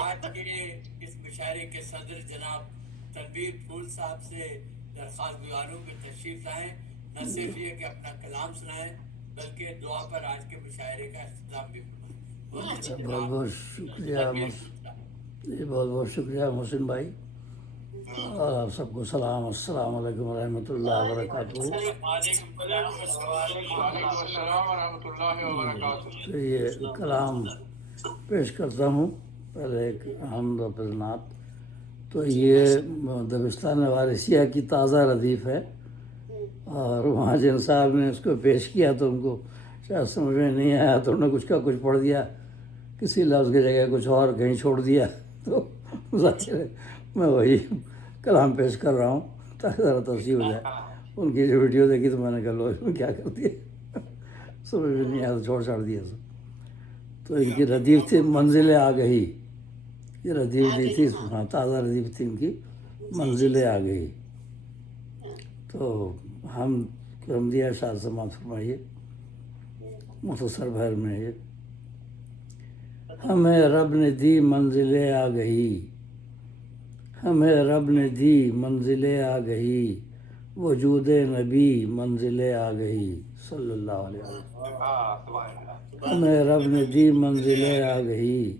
آج کے اس مشاعرے کے صدر جناب تنویر پھول صاحب سے درخواست گزاروں کہ تشریف لائیں، نہ صرف یہ کہ اپنا کلام سنائیں بلکہ دعا پر آج کے مشاعرے کا اختتام بھی فرمائیں۔ بہت بہت شکریہ تنویر پھول صاحب۔ بہت بہت شکریہ محسن بھائی، اور آپ سب کو سلام، السلام علیکم ورحمۃ اللہ وبرکاتہ۔ وعلیکم السلام ورحمۃ اللہ وبرکاتہ۔ تو یہ کلام پیش کرتا ہوں، پہلے ایک حمد و پھر نعت۔ تو یہ دبستان وارثیہ کی تازہ ردیف ہے، اور وہاں جن صاحب نے اس کو پیش کیا تو ان کو شاید سمجھ میں نہیں آیا، تو انہوں نے کچھ کا کچھ پڑھ دیا، کسی لفظ کی جگہ کچھ اور کہیں چھوڑ دیا، تو ظاہر ہے میں وہی کلام پیش کر رہا ہوں تاکہ ذرا توسیع ہو جائے۔ ان کی جو ویڈیو دیکھی تو میں نے کہا لو اس میں کیا کر دیا، سمجھ میں نہیں آیا تو چھاڑ دیا سب۔ تو ان کی ردیف تھی منزل آ گئی، یہ ردیف دی تھی، ہاں تازہ ردیف تھی ان کی، منزل آ گئی۔ تو ہم حمدیہ ارشاد سماعت فرمائیے مختصر بھر میں یہ: ہمیں رب نے دی منزلیں آ گئی، ہمیں رب نے دی منزلیں آ گئی، وجود نبی منزلیں آ گئی صلی اللہ علیہ وسلم۔ ہمیں رب نے دی منزلیں آ گئی،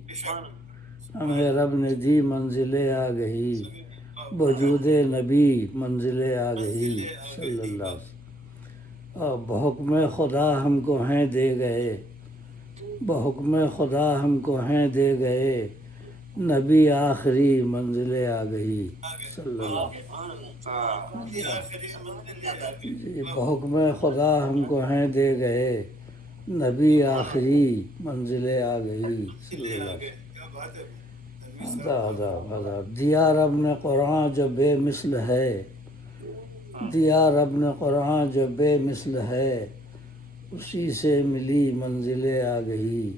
ہمیں رب نے دی منزلیں آ گئی، وجود نبی منزلیں آ گئی صلی اللہ علیہ وسلم۔ بحکم خدا ہم کو ہیں دے گئے، بحکم خدا ہم کو ہیں دے گئے، نبی آخری منزلیں آ گئی صلی اللہ علیہ وسلم۔ بحکم خدا ہم کو ہیں دے گئے، نبی آخری منزلیں آ گئی صلی اللہ علیہ وسلم۔ دیا رب نے قرآن جو بے مثل ہے، دیا رب نے قرآن جو بے مثل ہے، اسی سے ملی منزلیں آ گئی،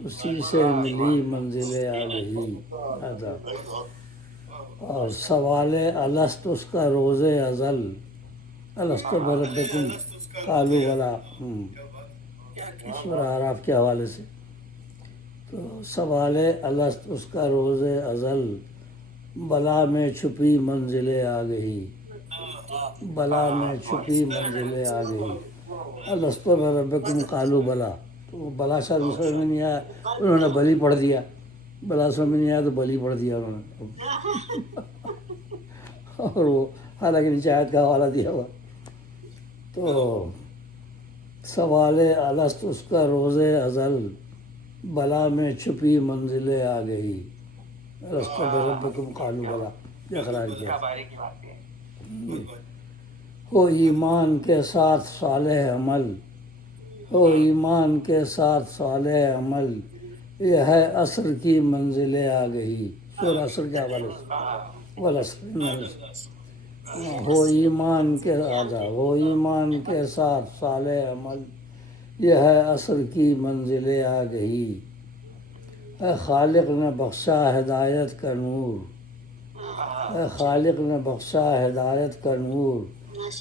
اسی سے ملی منزلیں آ گئی۔ اور سوال الست اس کا روز ازل، الست بربکم قالوا بلا، سورہ اعراف کے حوالے سے۔ تو سوال الست اس کا روز ازل، بلا میں چھپی منزلیں آ گئی، بلا میں چھپی منزلیں آ گئی۔ الست بربکم قالوا بلا، تو بلا شاید سمجھ میں نہیں آیا، انہوں نے بلی پڑھ دیا، بلا سمجھ میں نہیں آیا تو بلی پڑھ دیا انہوں نے، اور وہ حالانکہ نیچے آیت کا حوالہ دیا ہوا۔ تو سوال الست اس کا روز ازل، بلا میں چھپی منزلیں آ گئی، الست بربکم قالوا بلا، یہ اخراج کیا۔ ہو ایمان کے ساتھ صالح عمل، ہو ایمان کے ساتھ صالح عمل، یہ ہے عصر کی منزلیں آ گئی، سورہ عصر کے حوالے سے، والعصر ہو ایمان کے ہو ایمان کے ساتھ صالح عمل، یہ ہے عصر کی منزلیں آ گئی۔ اے خالق نے بخشا ہدایت کا نور، اے خالق نے بخشا ہدایت کا نور،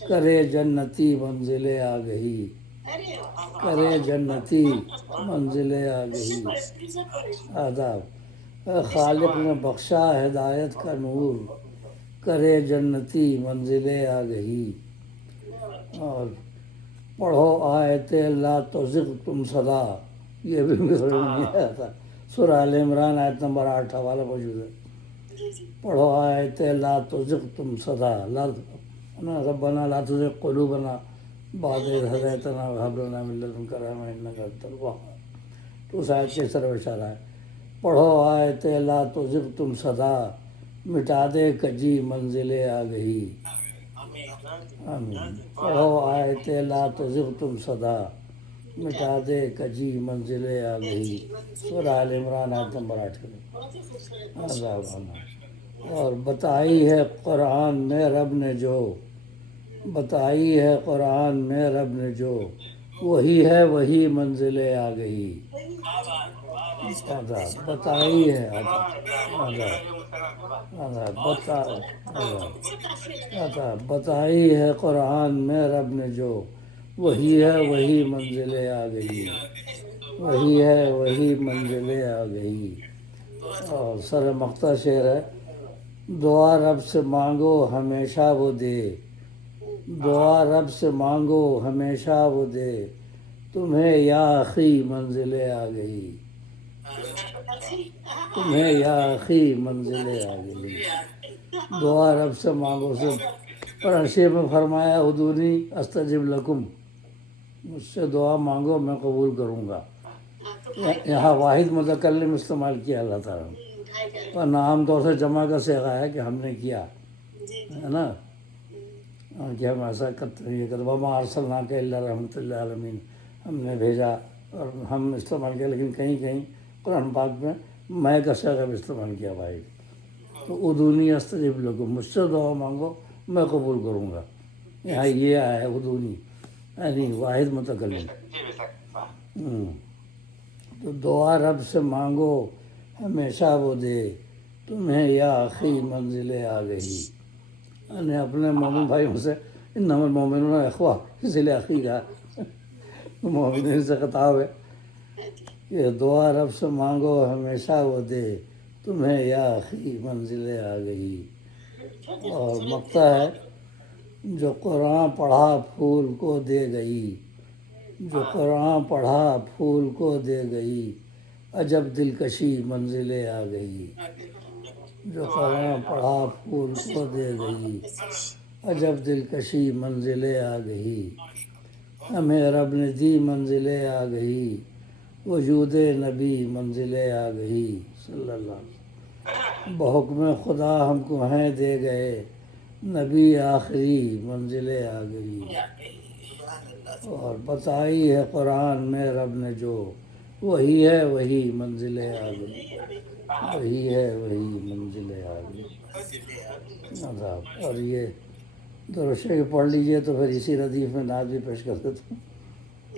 کرے جنتی منزلیں آ گئی، کرے جنتی منزلیں آ گئی۔ آداب: اے خالق نے بخشا ہدایت کا نور، کرے جنتی منزلیں آ گئی۔ اور پڑھو آیت لا تزغ تم صدا، یہ بھی مجھے سمجھ میں نہیں آیا تھا، سورہ آل عمران آیت نمبر 8 حوالہ موجود ہے۔ پڑھو آیت لا تزغ تم صدا، ربنا لا تزغ قلوبنا بعد اذ ہدیتنا وہب لنا من لدنک رحمۃ انک انت الوہاب، تو اس آیت کے سر اشارہ ہے۔ پڑھو آیت لا تزغ تم صدا، مٹا دے کجی منزلیں آ گئی، آمین۔ پڑھو آیت لا تزغ تم صدا، مٹا دے کجی منزلیں آ گئی، سورہ آل عمران آیت نمبر 8 کے۔ اور بتائی ہے قرآن میں رب نے جو، بتائی ہے قرآن میں رب نے جو، وہی ہے وہی منزلیں آ گئی۔ بتائی ہے بتائی ہے قرآن میں رب نے جو، وہی ہے وہی منزلیں آ گئی، وہی ہے وہی منزلیں آ گئی۔ اور سر مقطع شعر ہے، دعا رب سے مانگو ہمیشہ وہ دے، دعا رب سے مانگو ہمیشہ وہ دے، تمہیں یا اخی منزلیں آ گئی، تمہیں یا اخی منزلیں آ گئی، دعا رب سے مانگو سے قرآن شریف میں فرمایا ادعونی استجب لکم، مجھ سے دعا مانگو میں قبول کروں گا۔ یہاں واحد متکلم استعمال کیا اللہ تعالیٰ نے، ورنہ عام طور سے جمع کا صیغہ ہے کہ ہم نے کیا ہے نا، کہ ہم ایسا کرتے ہیں، کہ وما ارسلناک الا رحمۃ للعالمین، ہم نے بھیجا اور ہم استعمال کیا، لیکن کہیں کہیں قرآن پاک میں کا صیغہ بھی استعمال کیا واحد۔ تو ادعونی استجب لکم، مجھ سے دعا مانگو میں قبول کروں گا، یہاں یہ آیا ہے ادعونی، یعنی واحد متکلم۔ تو دعا رب سے مانگو ہمیشہ وہ دے، تمہیں یا اخی منزلیں آ گئی، یعنی اپنے مومن بھائیوں سے، انما المومنون اخوہ، اسی لیے اخی کا مومنین سے خطاب ہے کہ دعا رب سے مانگو ہمیشہ وہ دے، تمہیں یا اخی منزلیں آ گئی۔ اور مقطع ہے، جو قرآن پڑھا پھول کو دے گئی، جو قرآن پڑھا پھول کو دے گئی، عجب دلکشی منزلیں آ گئی، جو قرآن پڑھا پھول کو دے گئی، عجب دلکشی منزلیں آ گئی، ہمیں رب نے دی منزلیں آ گئی، وجود نبی منزلیں آ گئی صلی اللہ علیہ وسلم، بحکم خدا ہم کو ہیں دے گئے، نبی آخری منزلیں آ گئی، اور بتائی ہے قرآن میں رب نے جو، وہی ہے وہی منزلیں آ گئی، وہی ہے وہی منزلیں آ گئی۔ اور یہ درود شریف پڑھ لیجئے تو پھر اسی ردیف میں نعت بھی پیش کر دیتا ہوں،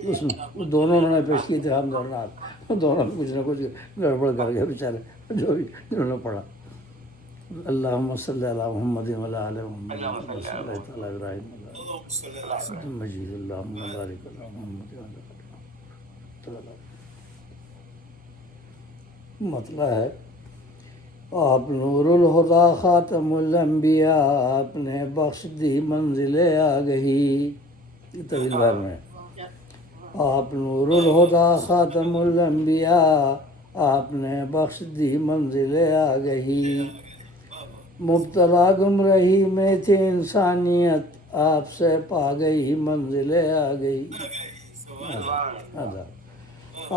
اس میں دونوں انہوں نے پیش کی تھی، حمد اور نعت، دونوں میں کچھ نہ کچھ گڑبڑ کر گئے بیچارے جو بھی جنہوں نے پڑھا۔ اللہم صلی علی محمد وعلی آل محمد کما صلیت علی ابراہیم وعلی آل مجید، اللہم بارک علی محمد وعلی آل محمد۔ مطلب ہے آپ نور الہدا خاتم الانبیاء، آپ نے بخش دی منزلیں آ گئی، یہ طویل بھر میں، آپ نور الہدا خاتم الانبیاء، آپ نے بخش دی منزلیں آ گئی، مبتلا گمراہی میں تھی انسانیت، آپ سے پا گئی منزلیں آ گئی۔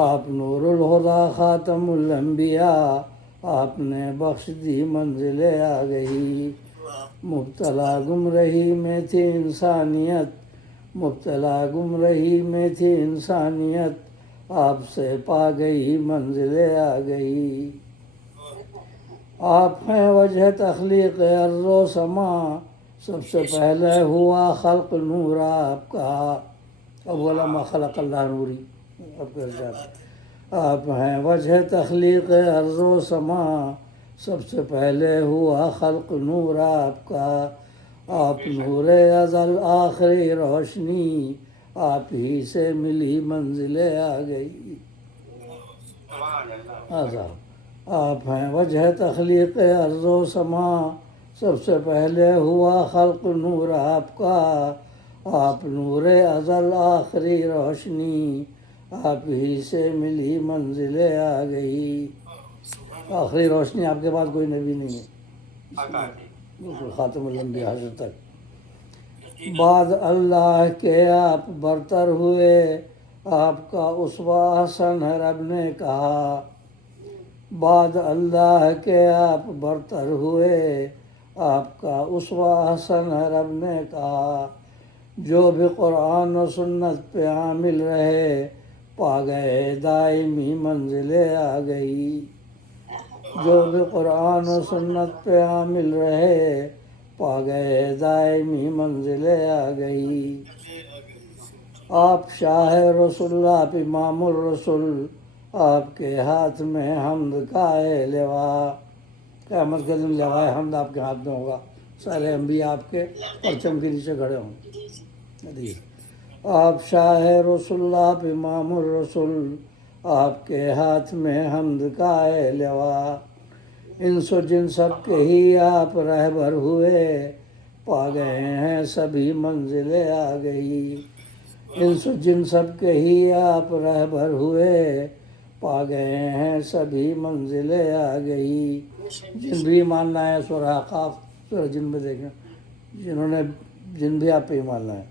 آپ نور الہدا خاتم الانبیاء، آپ نے بخش دی منزلیں آ گئی، مبتلا گمراہی میں تھی انسانیت، مبتلا گمراہی میں تھی انسانیت، آپ سے پا گئی منزلیں آ گئی۔ آپ ہیں وجہ تخلیق ارض و سما، سب سے پہلے ہوا خلق نور آپ کا، اول ما خلق اللہ نوری، آپ ہیں وجہ تخلیق ارض و سما، سب سے پہلے ہوا خلق نور آپ کا، آپ نور ازل آخری روشنی، آپ ہی سے ملی منزلیں آ گئی۔ آپ ہیں وجہ تخلیق ارض و سما، سب سے پہلے ہوا خلق نور آپ کا، آپ نور ازل آخری روشنی، آپ ہی سے ملی منزلیں آ گئی۔ آخری روشنی آپ کے بعد کوئی نبی نہیں ہے، بالکل خاتم الانبیاء حضرت تک۔ بعد اللہ کے آپ برتر ہوئے، آپ کا اسوہ حسن ہے رب نے کہا، بعد اللہ کے آپ برتر ہوئے، آپ کا اسوہ حسن ہے رب نے کہا، جو بھی قرآن و سنت پہ عامل رہے، پا گئے دائمی منزلیں آ گئی، جو بھی قرآن و سنت پہ عامل رہے، پا گئے دائمی منزلیں آ گئی۔ آپ شاہ رسول، آپ امام الرسول، آپ کے ہاتھ میں حمد کا ہے لواء، قیامت کے دن لوائے حمد آپ کے ہاتھ میں ہوگا، سارے انبیاء آپ کے پرچم کے نیچے کھڑے ہوں گے۔ آپ شاہ رسول، آپ امام الرسول، آپ کے ہاتھ میں حمد کا ہے لواء، انس و جن سب کے ہی آپ رہبر ہوئے، پا گئے ہیں سبھی منزلیں آ گئی۔ انس و جن سب کے ہی آپ رہبر ہوئے، پا گئے ہیں سبھی منزلیں آ گئی۔ جن بھی ایمان لائے ہیں، سورہ قاف سورہ جن میں دیکھیں، جنہوں نے جن بھی آپ پہ ایمان لائے۔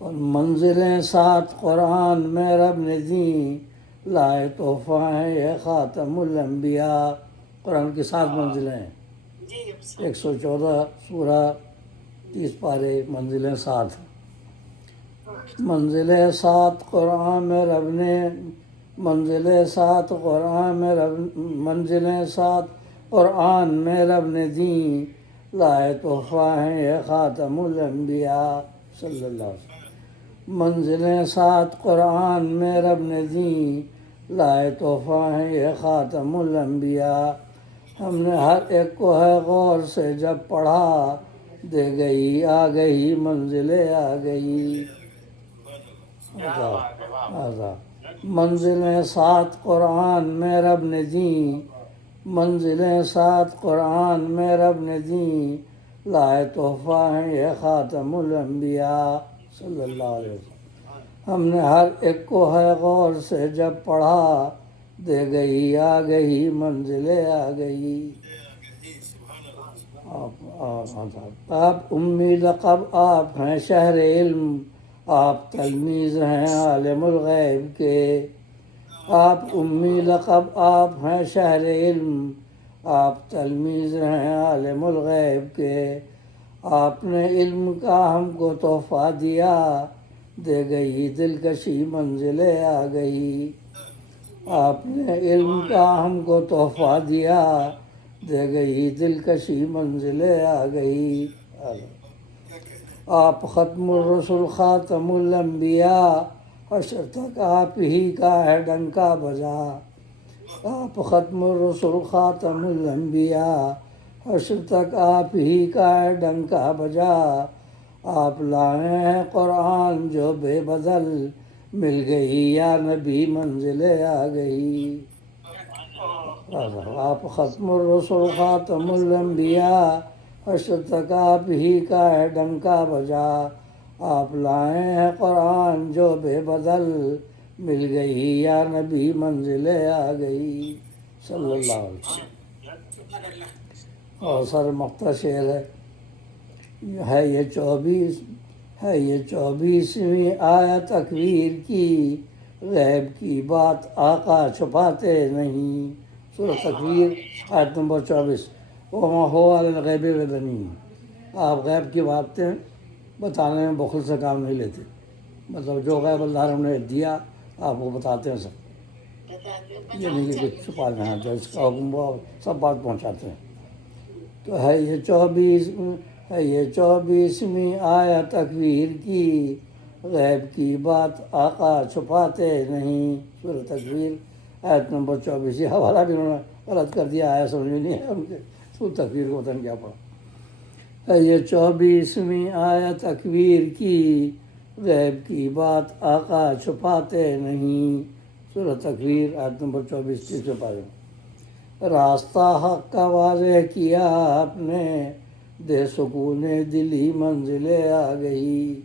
اور منزلیں سات قرآن میں رب نے دیں، لائے تحفہ ہیں یہ خاتم الانبیاء۔ قرآن کی 7 منزلیں ہیں، 114 سورہ 30 پارے، منزلیں 7۔ منزلیں 7 قرآن میں رب نے، منزلیں 7 قرآن میں رب، منزلیں 7 قرآن میں رب نے دیں، لائے تحفہ ہیں یہ خاتم الانبیاء صلی اللہ علیہ وسلم۔ منزلیں 7 قرآن میں رب نے دیں، لائے تحفہ ہیں یہ خاتم الانبیاء۔ ہم نے ہر ایک کو ہے غور سے جب پڑھا، دے گئی آ گئی منزلیں آ گئی۔ منزلیں 7 قرآن میں رب نے دیں، منزلیں 7 قرآن میں رب نے دیں، لائے تحفہ ہیں یہ خاتم الانبیاء صلی اللہ علیہ وسلم۔ ہم نے ہر ایک کو ہے غور سے جب پڑھا، دے گئی آ گئی منزلیں آ گئی۔ آپ امی لقب آپ ہیں شہر علم، آپ تلمیذ ہیں عالم الغیب کے۔ آپ امی لقب آپ ہیں شہر علم، آپ تلمیذ ہیں عالم الغیب کے۔ آپ نے علم کا ہم کو تحفہ دیا، دے گئی دلکشی منزلیں آ گئی۔ آپ نے علم کا ہم کو تحفہ دیا، دے گئی دلکشی منزلیں آ گئی۔ آپ ختم الرسل خاتم الانبیاء، حشر تک آپ ہی کا ہے ڈنکا بجا۔ آپ ختم الرسل خاتم الانبیاء، حشر تک آپ ہی کا ہے ڈنکا بجا۔ آپ لائے ہیں قرآن جو بے بدل، مل گئی یا نبی منزلیں آ گئی۔ آپ ختم الرسل خاتم الانبیاء، حشر تک آپ ہی کا ہے ڈنکا بجا۔ آپ لائے ہیں قرآن جو بے بدل، مل گئی یا نبی منزلیں آ گئی صلی اللہ علیہ وسلم۔ اور سر مقطع شعر ہے یہ 24ویں آیت تکویر کی، غیب کی بات آقا چھپاتے نہیں۔ سورہ تکویر آیت نمبر 24۔ وما هو علی الغیب بضنین۔ آپ غیب کی باتیں بتانے میں بخل سے کام نہیں لیتے، مطلب جو غیب اللہ نے انہیں دیا آپ کو بتاتے ہیں سب، یہ نہیں کہ کچھ چھپا رہے ہیں، جو اس کا حکم وہ سب بات پہنچاتے ہیں۔ تو ہے یہ 24ویں آیت تکویر کی، غیب کی بات آقا چھپاتے نہیں۔ سورہ تکویر آیت نمبر 24۔ یہ حوالہ بھی انہوں نے غلط کر دیا، آیا سمجھ میں نہیں ہے ان کے، سورہ تکویر کو پتہ نہیں کیا پڑھا۔ ہے یہ 24ویں آیت تکویر کی، غیب کی بات آقا چھپاتے نہیں۔ سورہ تکویر آیت نمبر 24 تیسرے پارے میں۔ راستہ حق کا واضح کیا آپ نے، دے سکون دلی منزلیں آ گئی۔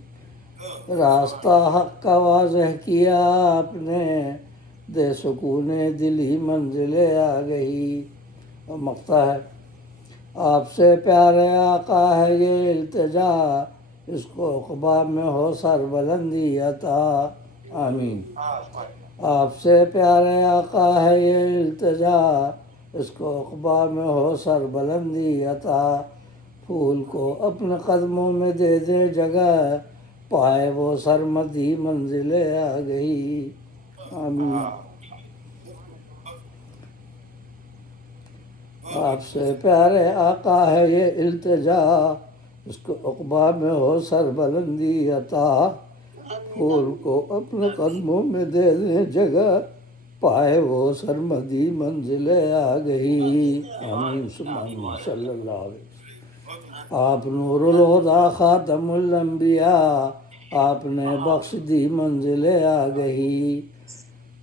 راستہ حق کا واضح کیا آپ نے، دے سکون دلی منزلیں آ گئی۔ اور مقطع ہے، آپ سے پیارے آقا ہے یہ التجا، اس کو عقبہ میں ہو سر بلندی عطا، آمین۔ آپ سے پیارے آقا ہے یہ التجا، اس کو عقبہ میں ہو سر بلندی عطا۔ پھول کو اپنے قدموں میں دے دے جگہ، پائے وہ سرمدی منزلیں آ گئی، آمین۔ آپ سے پیارے آقا ہے یہ التجا، اس کو عقبہ میں ہو سر بلندی عطا۔ پھول کو اپنے قدموں میں دے دیں جگہ، پائے وہ سرمدی منزلیں آ گئی، آمین ثم آمین صلی اللہ علیہ وسلم۔ آپ نور الہدیٰ خاتم الانبیاء، آپ نے بخش دی منزلیں آ گئی۔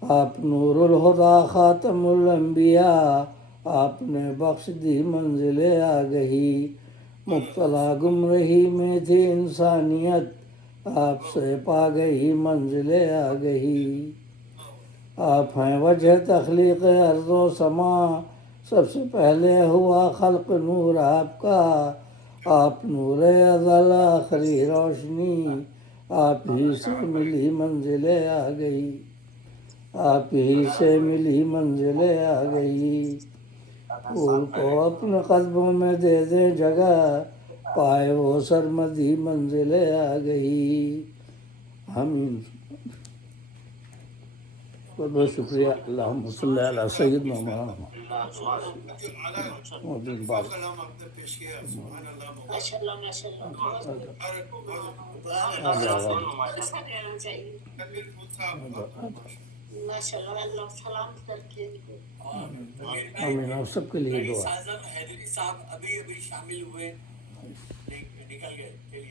آپ نور الہدا خاتم الانبیاء، آپ نے بخش دی منزل آگہی، مبتلا گمرہی میں تھی انسانیت، آپ سے پا گئی منزل آگہی۔ آپ ہیں وجہ تخلیق ارض و سما، سب سے پہلے ہوا خلق نور آپ کا، آپ نور ازل آخری روشنی، آپ ہی سے ملی منزل آ گئی، آپ ہی سے ملی منزل آ گئی۔ پھول کو اپنے قدموں میں دے دے جگہ، پائے وہ سرمدی منزل آ گئی۔ آمین۔ بہت بہت شکریہ۔ اللہم صلی علی سیدنا محمد۔ کلام آپ نے پیش کیا، سبحان اللہ، ماشاء اللہ ماشاء اللہ ماشاء اللہ، اللہ سلامت کرتے ان کو۔ آمین۔ آپ سب کے لیے رئیس دعا۔ اعظم حیدری صاحب ابھی شامل ہوئے، نکل گئے۔